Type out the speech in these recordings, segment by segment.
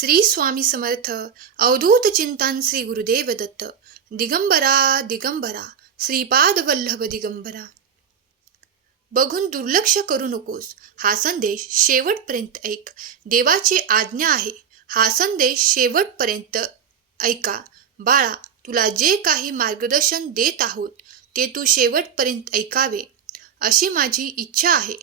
श्री स्वामी समर्थ अवधूत चिंतन श्री गुरुदेव दत्त दिगंबरा दिगंबरा श्रीपाद वल्लभ दिगंबरा. बघून दुर्लक्ष करू नकोस हा संदेश शेवटपर्यंत ऐक. देवाची आज्ञा आहे हा संदेश शेवटपर्यंत ऐका. बाळा तुला जे काही मार्गदर्शन देत आहोत ते तू शेवटपर्यंत ऐकावे अशी माझी इच्छा आहे.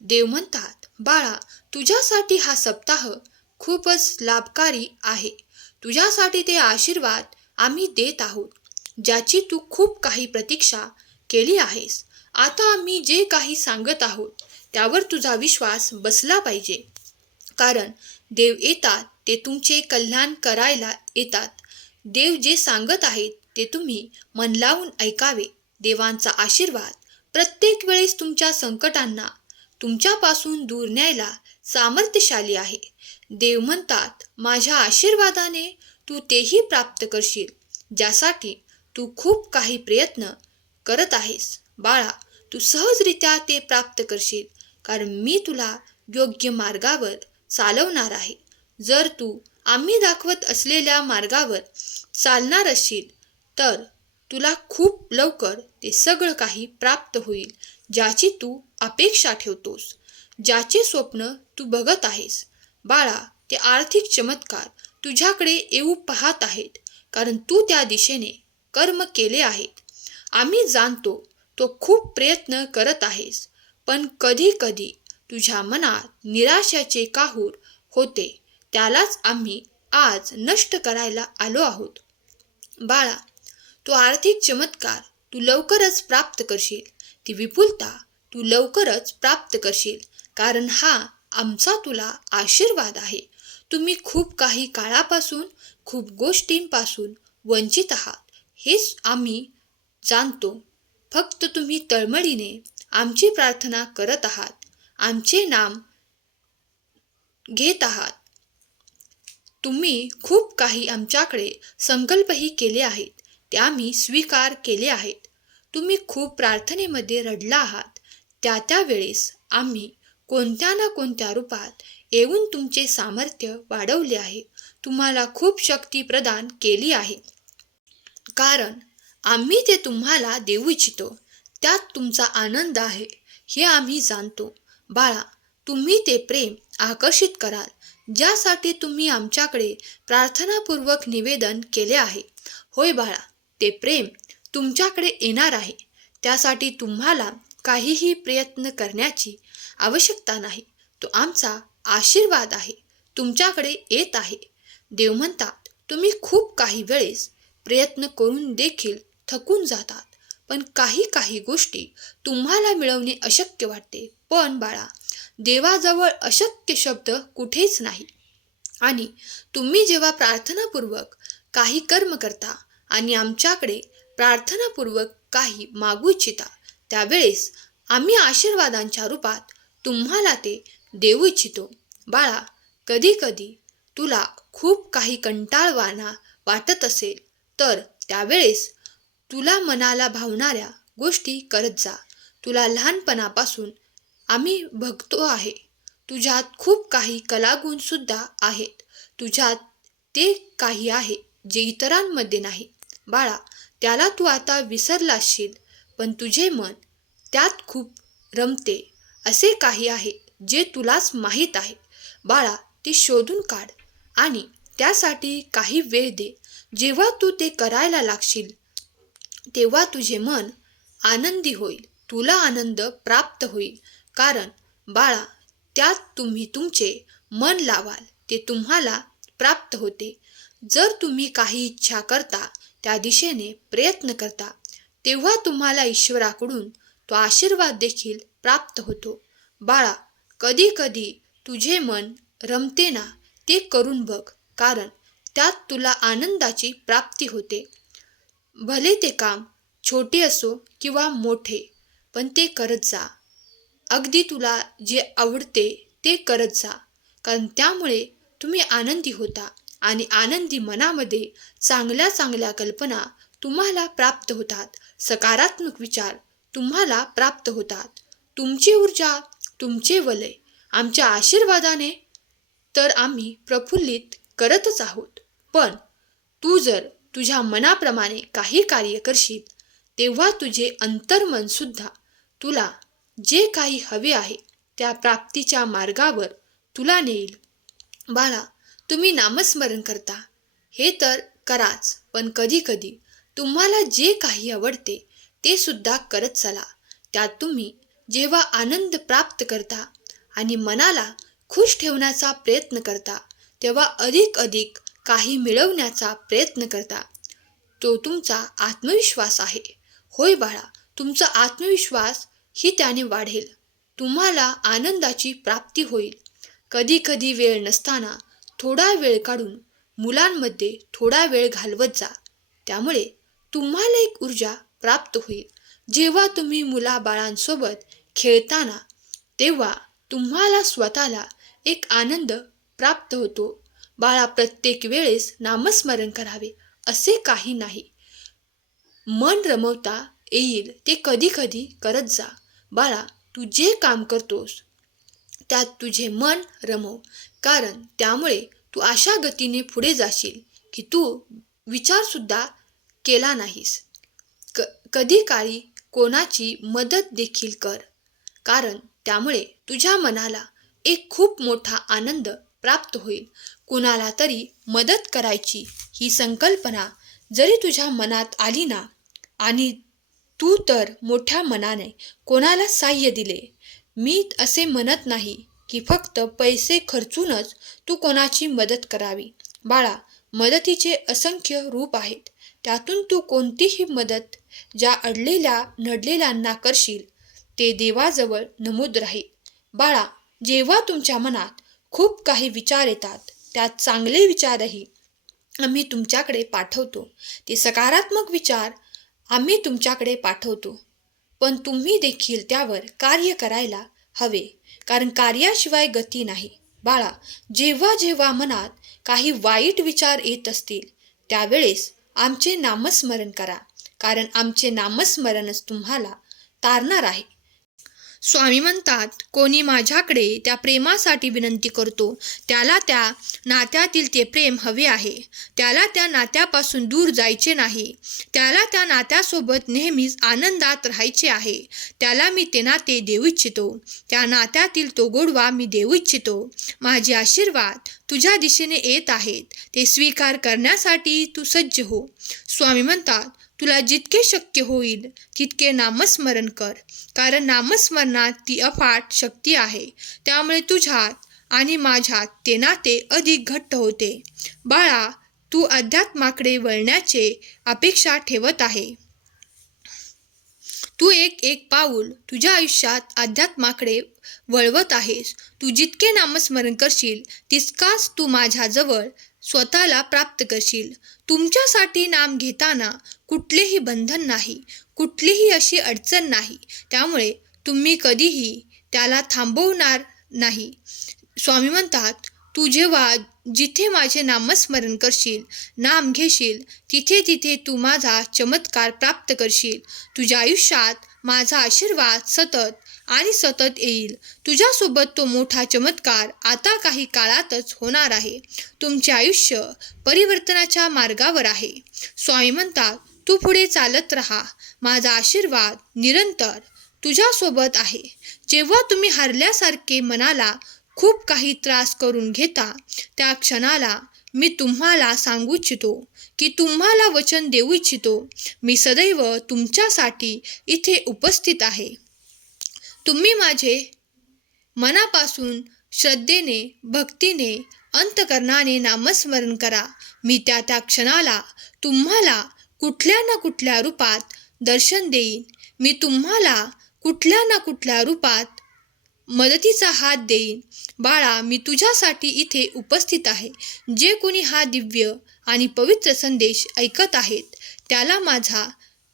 देव म्हणतात बाळा तुझ्यासाठी हा सप्ताह खूपच लाभकारी आहे. तुझ्यासाठी ते आशीर्वाद आम्ही देत आहोत. ज्याची तू खूप काही प्रतीक्षा केली आहेस. आता आम्ही जे काही सांगत आहोत त्यावर तुझा विश्वास बसला पाहिजे. कारण देव येतात ते तुमचे कल्याण करायला येतात. देव जे सांगत आहेत ते तुम्ही मन लावून ऐकावे. देवांचा आशीर्वाद प्रत्येक वेळेस तुमच्या संकटांना तुमच्यापासून दूर न्यायला सामर्थ्यशाली आहे. देव म्हणतात माझ्या आशीर्वादाने तू तेही प्राप्त करशील ज्यासाठी तू खूप काही प्रयत्न करत आहेस. बाळा तू सहजरित्या ते प्राप्त करशील कारण मी तुला योग्य मार्गावर चालवणार आहे. जर तू आम्ही दाखवत असलेल्या मार्गावर चालणार असशील तर तुला खूप लवकर ते सगळं काही प्राप्त होईल ज्याची तू अपेक्षा ठेवतोस. ज्याचे स्वप्न तू बघत आहेस. बाळा ते आर्थिक चमत्कार तुझ्याकडे येऊ पाहत आहेत कारण तू त्या दिशेने कर्म केले आहेत. आम्ही जाणतो तो खूप प्रयत्न करत आहेस पण कधी कधी तुझ्या मनात निराशाचे काहूर होते त्यालाच आम्ही आज नष्ट करायला आलो आहोत. बाळा तो आर्थिक चमत्कार तू लवकरच प्राप्त करशील ती विपुलता तू लवकरच प्राप्त करशील कारण हा आमचा तुला आशीर्वाद आहे. तुम्ही खूप काही काळापासून खूप गोष्टींपासून वंचित आहात हेच आम्ही जाणतो. फक्त तुम्ही तळमळीने आमची प्रार्थना करत आहात आमचे नाम घेत आहात. तुम्ही खूप काही आमच्याकडे संकल्पही केले आहेत ते आम्ही स्वीकार केले आहेत. तुम्ही खूप प्रार्थनेमध्ये रडला आहात त्या त्या वेळेस आम्ही कोणत्या ना कोणत्या रूपात येऊन तुमचे सामर्थ्य वाढवले आहे. तुम्हाला खूप शक्ती प्रदान केली आहे. कारण आम्ही ते तुम्हाला देऊ इच्छितो. त्यात तुमचा आनंद आहे. हे आम्ही जाणतो. बाळा तुम्ही ते प्रेम आकर्षित कराल. ज्यासाठी तुम्ही आमच्याकडे प्रार्थनापूर्वक निवेदन केले आहे. होय बाळा ते प्रेम तुमच्याकडे येणार आहे. त्यासाठी तुम्हाला काहीही प्रयत्न करण्याची आवश्यकता नाही. तो आमचा आशीर्वाद आहे. तुमच्याकडे येत आहे. देव म्हणतात तुम्ही खूप काही वेळेस प्रयत्न करून देखील थकून जातात. पण काही काही गोष्टी तुम्हाला मिळवणे अशक्य वाटते. पण बाळा देवाजवळ अशक्य शब्द कुठेच नाही. आणि तुम्ही जेव्हा प्रार्थनापूर्वक काही कर्म करता आणि आमच्याकडे प्रार्थनापूर्वक काही मागू इच्छिता त्यावेळेस आम्ही आशीर्वादांच्या रूपात तुम्हाला ते देऊ इच्छितो. बाळा कधी कधी तुला खूप काही कंटाळवाना वाटत असेल तर त्यावेळेस तुला मनाला भावणाऱ्या गोष्टी करत जा. तुला लहानपणापासून आम्ही बघतो आहे. तुझ्यात खूप काही कलागुणसुद्धा आहेत. तुझ्यात ते काही आहे जे इतरांमध्ये नाही. बाळा त्याला तू आता विसरला असशील पण तुझे मन त्यात खूप रमते. असे काही आहे जे तुलाच माहीत आहे. बाळा ते शोधून काढ आणि त्यासाठी काही वेळ दे. जेव्हा तू ते करायला लागशील तेव्हा तुझे मन आनंदी होईल. तुला आनंद प्राप्त होईल. कारण बाळा त्यात तुम्ही तुमचे मन लावाल ते तुम्हाला प्राप्त होते. जर तुम्ही काही इच्छा करता त्या दिशेने प्रयत्न करता तेव्हा तुम्हाला ईश्वराकडून तो आशीर्वाद देखील प्राप्त होतो. बाळा कधी कधी तुझे मन रमते ना ते करून बघ कारण त्यात तुला आनंदाची प्राप्ती होते. भले ते काम छोटे असो किंवा मोठे पण ते करत जा. अगदी तुला जे आवडते ते करत जा कारण त्यामुळे तुम्ही आनंदी होता आणि आनंदी मनामध्ये चांगल्या चांगल्या कल्पना तुम्हाला प्राप्त होतात. सकारात्मक विचार तुम्हाला प्राप्त होतात. तुमची ऊर्जा तुमचे वलय आमच्या आशीर्वादाने तर आम्ही प्रफुल्लित करतच आहोत. पण तू जर तुझ्या मनाप्रमाणे काही कार्य करशील तेव्हा तुझे अंतर्मनसुद्धा तुला जे काही हवे आहे त्या प्राप्तीच्या मार्गावर तुला नेईल. बाळा तुम्ही नामस्मरण करता. हे तर कराच पण कधी कधी तुम्हाला जे काही आवडते ते सुद्धा करत चला. त्यात तुम्ही जेव्हा आनंद प्राप्त करता आणि मनाला खुश ठेवण्याचा प्रयत्न करता तेव्हा अधिक अधिक काही मिळवण्याचा प्रयत्न करता. तो तुमचा आत्मविश्वास आहे. होय बाळा तुमचा आत्मविश्वास ही त्याने वाढेल. तुम्हाला आनंदाची प्राप्ती होईल. कधी कधी वेळ नसताना थोडा वेळ काढून मुलांमध्ये थोडा वेळ घालवत जा. त्यामुळे तुम्हाला एक ऊर्जा प्राप्त होईल. जेव्हा तुम्ही मुलाबाळांसोबत खेळताना तेव्हा तुम्हाला स्वतःला एक आनंद प्राप्त होतो. बाळा प्रत्येक वेळेस नामस्मरण करावे असे काही नाही. मन रमवता येईल ते कधी कधी करत जा. बाळा तू जे काम करतोस त्यात तुझे मन रमव कारण त्यामुळे तू अशा गतीने पुढे जाशील की तू विचारसुद्धा केला नाहीस. क कधी काळी कोणाची मदत देखील कर. कारण त्यामुळे तुझ्या मनाला एक खूप मोठा आनंद प्राप्त होईल. कुणाला तरी मदत करायची ही संकल्पना जरी तुझ्या मनात आली ना आणि तू तर मोठ्या मनाने कोणाला साह्य दिले मी असे म्हणत नाही की फक्त पैसे खर्चूनच तू कोणाची मदत करावी. बाळा मदतीचे असंख्य रूप आहेत. त्यातून तू कोणतीही मदत ज्या अडलेल्या नडलेल्यांना करशील ते देवाजवळ नमूद राहील. बाळा जेव्हा तुमच्या मनात खूप काही विचार येतात त्यात चांगले विचारही आम्ही तुमच्याकडे पाठवतो. ते सकारात्मक विचार आम्ही तुमच्याकडे पाठवतो. पण तुम्ही देखील त्यावर कार्य करायला हवे कारण कार्याशिवाय गती नाही. बाळा जेव्हा जेव्हा मनात काही वाईट विचार येत असतील त्यावेळेस आमचे नामस्मरण करा. कारण आमचे नामस्मरणच तुम्हाला तारणार आहे. स्वामी म्हणतात कोणी माझ्याकडे त्या प्रेमासाठी विनंती करतो त्याला त्या नात्यातील ते प्रेम हवे आहे. त्याला त्या नात्यापासून दूर जायचे नाही. त्याला त्या नात्यासोबत नेहमीच आनंदात राहायचे आहे. त्याला मी ते नाते देऊ इच्छितो. त्या नात्यातील तो गोडवा मी देऊ इच्छितो. माझे आशीर्वाद तुझ्या दिशेने येत आहेत. ते स्वीकार करण्यासाठी तू सज्ज हो. स्वामी म्हणतात तुला जितके शक्य होईल तितके नामस्मरण कर. कारण नामस्मरणात ती अफाट शक्ती आहे. त्यामुळे तुझ्यात आणि माझ्यात ते नाते अधिक घट्ट होते. बाळा तू अध्यात्माकडे वळण्याचे अपेक्षा ठेवत आहे. तू एक एक पाऊल तुझ्या आयुष्यात अध्यात्माकडे वळवत आहेस. तू जितके नामस्मरण करशील तितकाच तू माझ्याजवळ स्वतःला प्राप्त करशील. तुमच्यासाठी नाम घेताना कुठलेही बंधन नाही कुठलीही अशी अडचण नाही. त्यामुळे तुम्ही कधीही त्याला थांबवणार नाही. स्वामी म्हणतात तू जेव्हा जिथे माझे नामस्मरण करशील नाम घेशील तिथे तिथे तू माझा चमत्कार प्राप्त करशील. तुझ्या आयुष्यात माझा आशीर्वाद सतत आणि सतत येईल. तुझ्यासोबत तो मोठा चमत्कार आता काही काळातच होणार आहे. तुमचे आयुष्य परिवर्तनाच्या मार्गावर आहे. स्वामी म्हणतात तू पुढे चालत राहा. माझा आशीर्वाद निरंतर तुझ्यासोबत आहे. जेव्हा तुम्ही हरल्यासारखे मनाला खूप काही त्रास करून घेता त्या क्षणाला मी तुम्हाला सांगू इच्छितो की तुम्हाला वचन देऊ इच्छितो. मी सदैव तुमच्यासाठी इथे उपस्थित आहे. तुम्ही माझे मनापासून श्रद्धेने भक्तीने अंतकरणाने नामस्मरण करा. मी त्या त्या क्षणाला तुम्हाला कुठल्या ना कुठल्या रूपात दर्शन देईन. मी तुम्हाला कुठल्या ना कुठल्या रूपात मदतीचा हात देईन. बाळा मी तुझ्यासाठी इथे उपस्थित आहे. जे कोणी हा दिव्य आणि पवित्र संदेश ऐकत आहेत त्याला माझा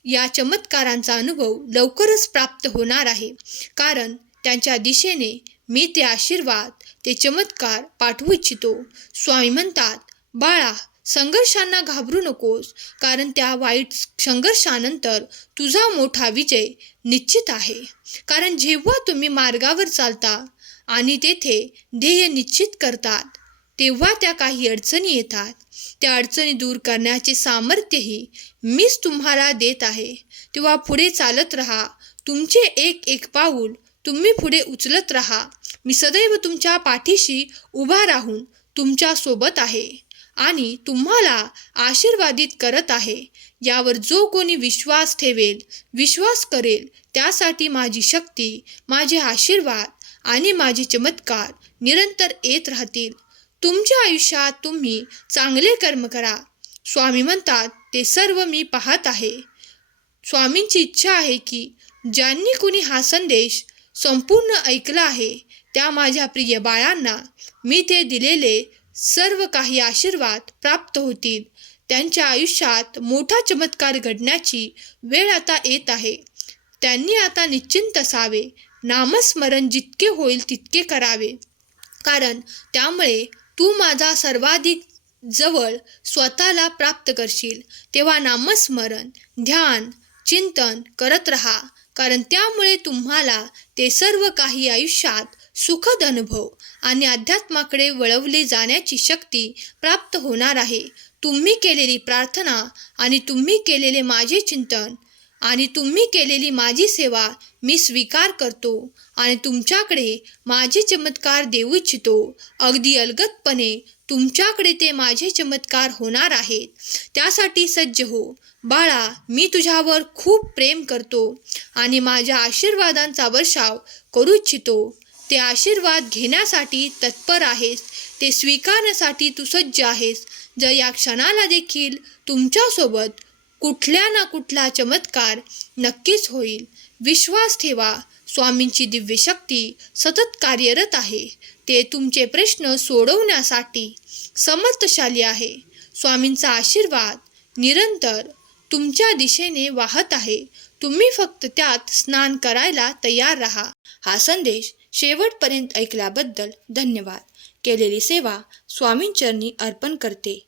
या चमत्कारांचा अनुभव लवकरच प्राप्त होणार आहे. कारण त्यांच्या दिशेने मी ते आशीर्वाद ते चमत्कार पाठवू इच्छितो. स्वामी म्हणतात बाळा संघर्षांना घाबरू नकोस. कारण त्या वाईट संघर्षानंतर तुझा मोठा विजय निश्चित आहे. कारण जेव्हा तुम्ही मार्गावर चालता आणि तेथे ध्येय निश्चित करतात तेव्हा त्या काही अडचणी येतात. त्या अडचणी दूर करण्याचे सामर्थ्यही मीच तुम्हाला देत आहे. तेव्हा पुढे चालत राहा. तुमचे एक एक पाऊल तुम्ही पुढे उचलत राहा. मी सदैव तुमच्या पाठीशी उभा राहून तुमच्यासोबत आहे आणि तुम्हाला आशीर्वादित करत आहे. यावर जो कोणी विश्वास ठेवेल विश्वास करेल त्यासाठी माझी शक्ती माझे आशीर्वाद आणि माझे चमत्कार निरंतर येत राहतील. तुमच्या आयुष्यात तुम्ही चांगले कर्म करा. स्वामी म्हणतात ते सर्व मी पाहत आहे. स्वामींची इच्छा आहे की ज्यांनी कुणी हा संदेश संपूर्ण ऐकला आहे त्या माझ्या प्रिय बाळांना मी ते दिलेले सर्व काही आशीर्वाद प्राप्त होतील. त्यांच्या आयुष्यात मोठा चमत्कार घडण्याची वेळ आता येत आहे. त्यांनी आता निश्चिंत असावे. नामस्मरण जितके होईल तितके करावे. कारण त्यामुळे तू माझा सर्वाधिक जवळ स्वतःला प्राप्त करशील. तेव्हा नामस्मरण ध्यान चिंतन करत रहा. कारण त्यामुळे तुम्हाला ते सर्व काही आयुष्यात सुखद अनुभव आणि अध्यात्माकडे वळवले जाण्याची शक्ती प्राप्त होणार आहे. तुम्ही केलेली प्रार्थना आणि तुम्ही केलेले माझे चिंतन आणि तुम्ही केलेली माझी सेवा मी स्वीकार करतो आणि तुमच्याकडे माझे चमत्कार देऊ इच्छितो. अगदी अलगतपणे तुमच्याकडे ते माझे चमत्कार होणार आहेत. त्यासाठी सज्ज हो. बाळा मी तुझ्यावर खूप प्रेम करतो आणि माझ्या आशीर्वादांचा वर्षाव करू इच्छितो. ते आशीर्वाद घेण्यासाठी तत्पर आहेस. ते स्वीकारण्यासाठी तू सज्ज आहेस. जर या क्षणाला देखील तुमच्यासोबत कुठल्या ना कुठला चमत्कार नक्कीच होईल. विश्वास ठेवा स्वामींची दिव्य शक्ती सतत कार्यरत आहे. ते तुमचे प्रश्न सोडवण्यासाठी समर्थशाली आहे. स्वामींचा आशीर्वाद निरंतर तुमच्या दिशेने वाहत आहे. तुम्ही फक्त त्यात स्नान करायला तयार राहा. हा संदेश शेवटपर्यंत ऐकल्याबद्दल धन्यवाद. केलेली सेवा स्वामींचरणी अर्पण करते.